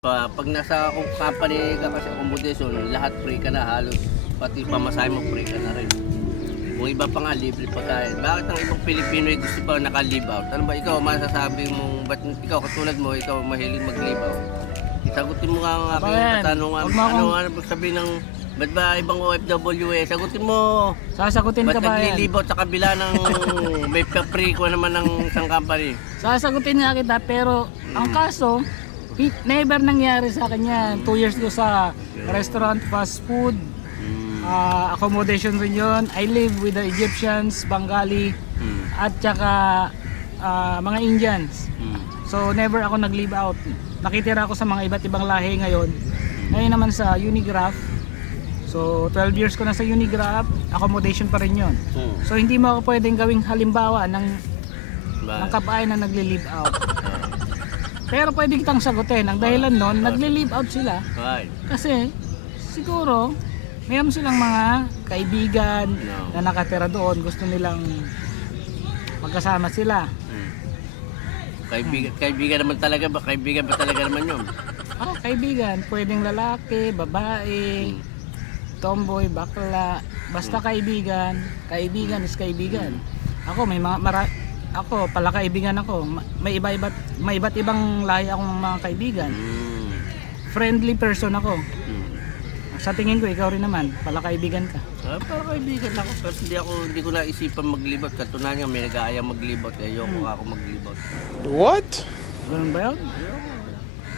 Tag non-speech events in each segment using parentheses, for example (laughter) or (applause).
Pa, pag nasa kung company ka kasi accommodation, lahat free ka na halos. Pati pamasahe mo free ka na rin. Kung iba pa nga, libre pa tayo. Bakit ang ibang Pilipino ay gusto pa naka-live out? Ano ba ikaw masasabi mo, ba't ikaw katulad mo, ikaw mahilig mag-live out? Isagutin mo nga ang aking katanungan. Ano, akong- ano ba sabihin ng, ba't ba ibang OFW eh? Sagutin mo, Sasagutin ba't ka ba yan? out sa kabila ng may pa-free ko naman ng isang company? Sasagutin nga kita pero ang kaso, never nangyari sa akin yan. Two years ko sa restaurant, fast food, ah, accommodation rin yun. I live with the Egyptians, Bengali, Hmm. at saka ah, mga Indians. Hmm. So never ako nag-live out. Nakitira ako sa mga iba't ibang lahi ngayon. Ngayon naman sa Unigraph. So 12 years ko na sa Unigraph, accommodation pa rin yun. Hmm. So hindi mo ako pwedeng gawing halimbawa ng, Ba- ng kabayan na nagli-live out. Pero pwede kitang sagutin. Ang dahilan nun, nagli-live out sila kasi siguro mayroon silang mga kaibigan No. na nakatira doon. Gusto nilang magkasama sila. Hmm. Kaibigan, kaibigan naman talaga ba? Kaibigan ba talaga naman yun? Ako, (laughs) kaibigan. Pwedeng lalaki, babae, Hmm. tomboy, bakla. Basta kaibigan. Kaibigan is kaibigan. Ako, may mga mara ako, pala kaibigan ako. Ma- May iba-iba may iba't ibang lahi akong mga kaibigan. Hmm. Friendly person ako. Hmm. Sa tingin ko, ikaw rin naman. Pala kaibigan ka. Ah, para kaibigan ako pero hindi ako hindi ko naisipan maglibot katunayan may nag-aaya maglibot ayoko Hmm. ako maglibot What? Ganun ba yun?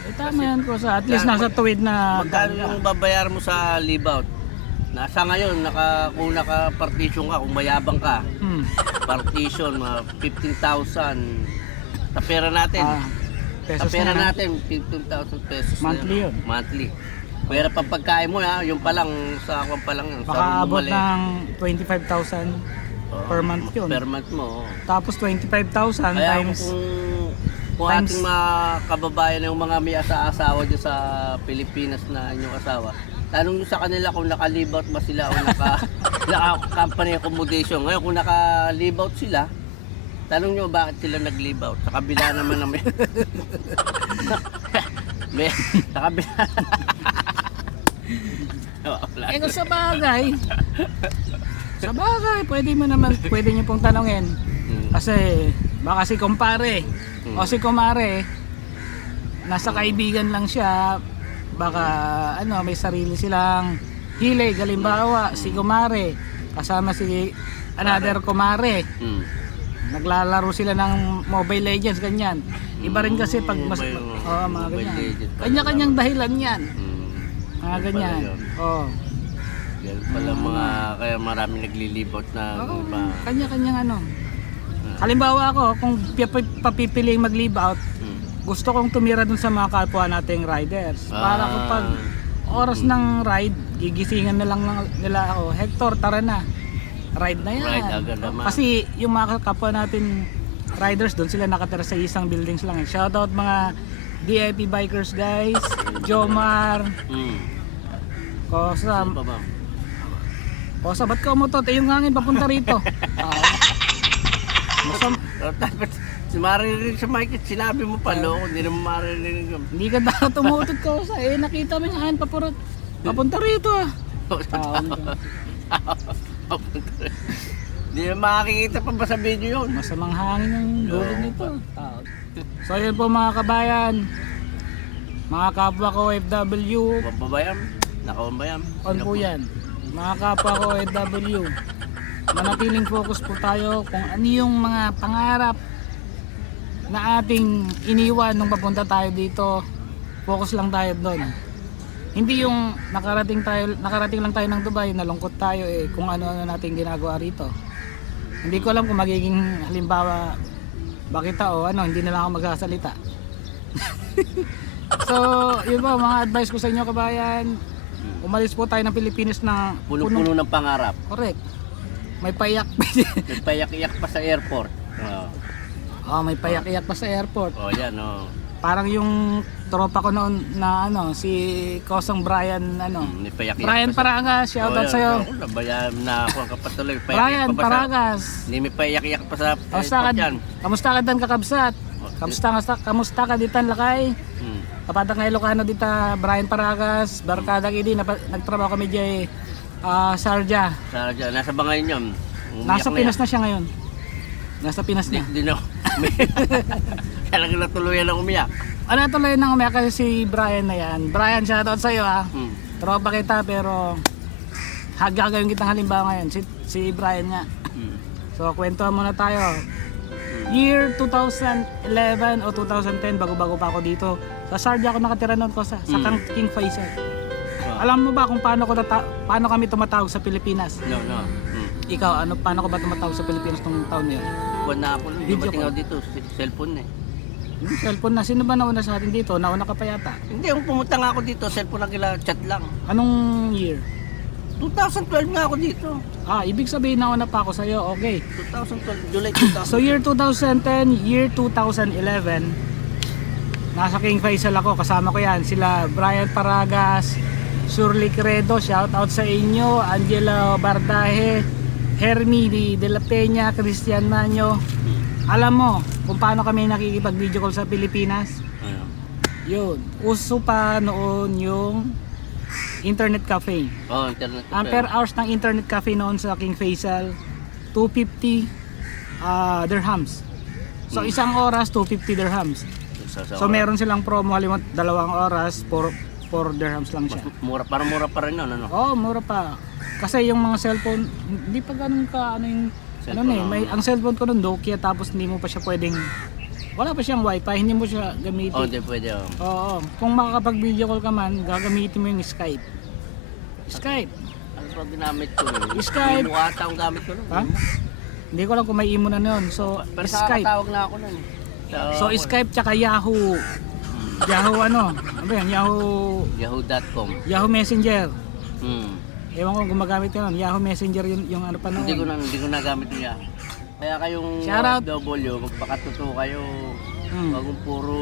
Eh, tama yan ko sa at least nasa tuwid na magkano yung babayar mo sa live out nasa ngayon naka kung naka partition ka kung mayabang ka Hmm. Partition mga 15,000 sa pera natin Ah, sa pesos pera na. natin 15,000 pesos na Monthly yun. monthly pera pa pagkain mo ha yung pa lang sa ako pa lang yun Baka sa abot ng 25,000 Oo, per month yun. per month mo oo. Tapos 25,000 Kaya times kung, kung times- ating mga kababayan yung mga may asa-asawa dyan sa Pilipinas na inyong asawa, tanong nyo sa kanila kung naka-live out ba sila o naka, (laughs) naka company accommodation. Ngayon kung naka-live out sila, tanong nyo bakit sila nag-live out. Sa kabila naman na may... (laughs) may sa kabila... (laughs) Wala. Eh kung sa bagay, sa bagay, pwede mo naman, pwede niyo pong tanongin. Hmm. Kasi baka si kumpare Hmm. o si kumare, nasa kaibigan lang siya, baka ano, may sarili silang hilig. Halimbawa, si kumare, kasama si another kumare, Hmm. naglalaro sila ng Mobile Legends, ganyan. Iba rin kasi pag mas, Mobile- oh, mga Mobile ganyan. Legends. Kanya-kanyang dahilan yan. Hmm. Mga Yun pala ganyan. yun. Oh. Yan pala mga, kaya marami naglilibot na Oo, iba. kanya-kanyang ano. Halimbawa ako, kung pi- papipiling mag-leave out, Hmm. Gusto kong tumira dun sa mga kapwa nating riders. Para Ah. kapag oras ng ride, gigisingan na lang ng- nila ako, Hector, tara na. Ride na yan. Ride agad naman. Kasi yung mga kapwa natin riders doon sila nakatira sa isang buildings lang. Eh. Shoutout mga DIP bikers guys, (laughs) Jomar, Hmm. Kosa, Ano pa ba? Kosa, ba't ka umutot? Eh yung hangin papunta rito. (laughs) Ah. Masam, dapat (laughs) maririnig sa mic, sinabi mo pa, loko, hindi naman maririnig. Hindi ka dapat tumutot ko sa eh nakita mo yung hangin papurot. Papunta rito ah. (laughs) Taon ka. Hindi naman makikita pa ba sa video yun? Masamang hangin yung gulong nito. Taon. So yun po mga kabayan. Mga kapwa ko OFW, Huwag ba ba yan? Nakaon ba yan? on po yan. Mga kapwa ko OFW, manatiling focus po tayo kung ano yung mga pangarap na ating iniwan nung papunta tayo dito. Focus lang tayo doon. Hindi yung nakarating tayo nakarating lang tayo ng Dubai, nalungkot tayo eh kung ano-ano nating ginagawa rito. Hindi ko alam kung magiging halimbawa bakit o ano, hindi na lang ako magsasalita. (laughs) so, yun po mga advice ko sa inyo kabayan. Umalis po tayo ng Pilipinas na Puno-puno ng pangarap. Correct. May payak. May payak-iyak pa sa airport. (laughs) Oo. Oh, may payak-iyak pa sa airport. Oh, yan, oh. Parang yung tropa ko noon na ano, si Kosong Brian ano. Hmm, May payak-iyak Brian pa sa... Paragas, shout out Oh, sa'yo. Ako, nabayaan na ako ang kapatuloy. Payak-iyak Brian pa ba sa... Paragas. Hindi may payak-iyak pa sa Kamusta ka? airport yan. Kamusta ka dan kakabsat? Kamusta ka kamusta ka ditan lakay? Hmm. Kapatang nga Ilocano dito, Brian Paragas, Barkada Idi, napa- nagtrabaho kami dyan ah Sarja. Sa, nasa ba ngayon yun? Umiyak Nasa na Pinas na siya ngayon. Nasa Pinas na. di na. (laughs) Talagang natuluyan ng umiyak. Ano tuloy nang umaya kasi si Brian na yan. Brian, shoutout sa'yo ah. Hmm. Tropa kita pero hagagawin kitang halimbawa ngayon. Si, si Brian nga. Hmm. (laughs) So kwento muna tayo. Year 2011 o 2010, bago-bago pa ako dito. Sa Sardia ako nakatira noon ko sa, sa Mm. King Faisal. Oh. Alam mo ba kung paano ko nata- paano kami tumatawag sa Pilipinas? No, no. Hmm. Ikaw, ano paano ko ba tumatawag sa Pilipinas nung taon na yun? Buwan na ako. Video Dumating ako dito. Cellphone eh. Yung cellphone na, sino ba nauna sa atin dito? Nauna ka pa yata. Hindi, yung pumunta nga ako dito, cellphone na kila chat lang. Anong year? 2012 nga ako dito. Ah, ibig sabihin nauna pa ako sa'yo. Okay. 2012, July 2000. So year 2010, year 2011, nasa King Faisal ako, kasama ko yan, sila Brian Paragas, Surly Credo, shout out sa inyo, Angelo Bardaje, Hermi Di De La Peña, Christian Manyo. Alam mo kung paano kami nakikipag video call sa Pilipinas? Ayun. Yun, uso pa noon yung internet cafe. Oh, internet. Ang per hours ng internet cafe noon sa King Faisal, 250 ah, dirhams. So isang oras, 250 dirhams. So meron silang promo halimbawa dalawang oras, 4 4 dirhams lang siya. Mas mura, parang mura pa rin yun, ano? Oh, mura pa. Kasi yung mga cellphone, hindi pa ganun ka ano yung ano Cellphone na eh, may ang cellphone ko noon Nokia tapos hindi mo pa siya pwedeng wala pa siyang wifi, hindi mo siya gamitin. Oh, hindi pwede. Oh. Oo. Kung makakapag-video call ka man, gagamitin mo yung Skype. Skype. Ano ba ginamit ko? Eh? (laughs) Skype. Imo ata ang gamit ko nun. Ha? Hindi ko alam kung may imo na noon. So, Pero Skype. nakakatawag na ako nun. eh. So, Skype tsaka Yahoo. Yahoo ano? Ano ba yan? Yahoo, Yahoo.com. Yahoo Messenger. Hmm. Ewan ko gumagamit ka nun. Yahoo Messenger yung, yung ano pa noon. Hindi ko na hindi ko nagamit niya. Kaya kayong Shoutout. W, magpakatuto kayo. Hmm. Wag yung puro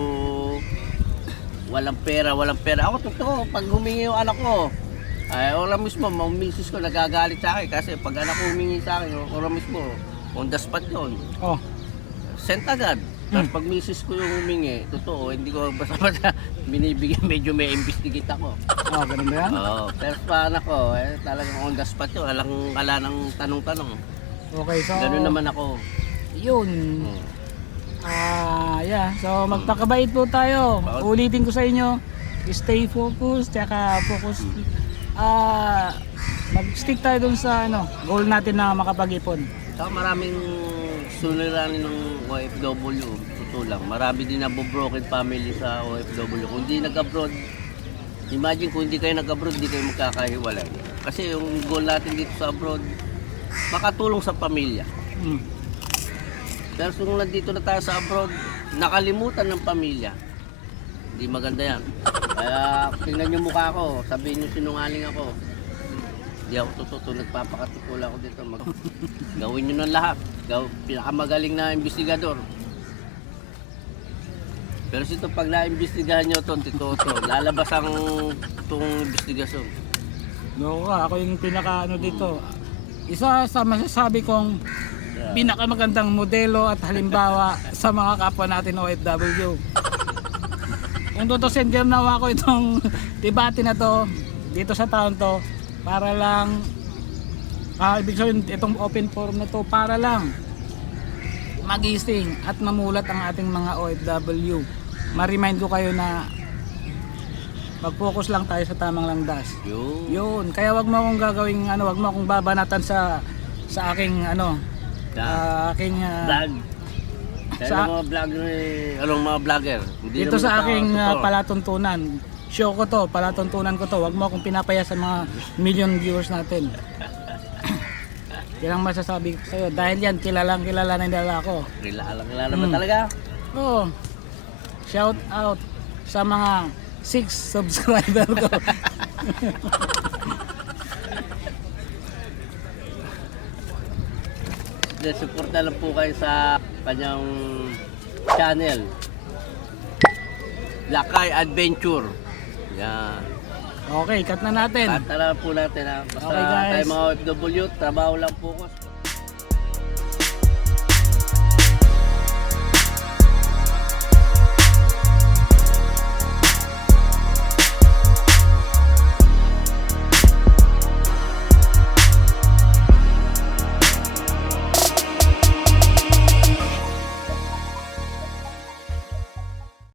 walang pera, walang pera. Ako totoo, pag humingi yung anak ko, ay ora mismo, mga misis ko nagagalit sa akin kasi pag anak ko humingi sa akin, ora mismo, on the spot yun. Oh. Sent agad. Tapos pag misis ko yung humingi, totoo, hindi ko basta-basta (laughs) binibigyan, medyo may investigate ako. Oh, ganun ba yan? Oo, pero pa anak ko, eh, talagang on the spot yun. Alang ala ng tanong-tanong. Okay, so... Ganun naman ako. Yun. Hmm. Ah, yeah. So, magpakabait po tayo. Bakit? Ulitin ko sa inyo. Stay focused, tsaka focus. Ah, mag-stick tayo dun sa ano, goal natin na makapag-ipon. Saka maraming suliranin ng OFW, totoo lang. Marami din nabo-broken family sa OFW. Kung di nag-abroad, imagine kung hindi kayo nag-abroad, di kayo magkakahiwalay. Kasi yung goal natin dito sa abroad, makatulong sa pamilya. Hmm. Pero kung nandito na tayo sa abroad, nakalimutan ng pamilya. Hindi maganda yan. Kaya tingnan yung mukha ko, sabihin nyo sinungaling ako. Hindi ako totoo, nagpapakatipula ako dito. Mag gawin nyo ng lahat. Gaw pinakamagaling na investigador. Pero sito pag na-investigahan nyo ito, tito to, lalabas ang itong investigasyon. No, ako yung pinaka ano dito. Isa sa masasabi kong Yeah. pinakamagandang modelo at halimbawa (laughs) sa mga kapwa natin OFW. Kung tutusin nawa ko itong (laughs) debate na to dito sa town to para lang ah, ibig sabihin itong open forum na to para lang magising at mamulat ang ating mga OFW. Ma-remind ko kayo na mag-focus lang tayo sa tamang langdas. Yun. Yun, kaya wag mo akong gagawing ano, wag mo akong babanatan sa sa aking ano, ah, aking ah, vlog. Sa Sa- mga vlogger, eh, anong mga vlogger? Hindi dito naman sa tao, aking totoo. palatuntunan. Show ko to, palatuntunan ko to. Wag mo akong pinapaya sa mga million viewers natin. (coughs) Yan ang masasabi ko sa'yo. Dahil yan, kilalang kilala na nila ako. Kilala, kilala ba Hmm. talaga? Oo. Shout out sa mga 6 subscriber ko. (laughs) Then, support na lang po kayo sa kanyang channel. Lakay Adventure. Yan. okay, cut na natin. At tara po natin ha. Basta Okay, guys. tayo mga OFW, trabaho lang po ko.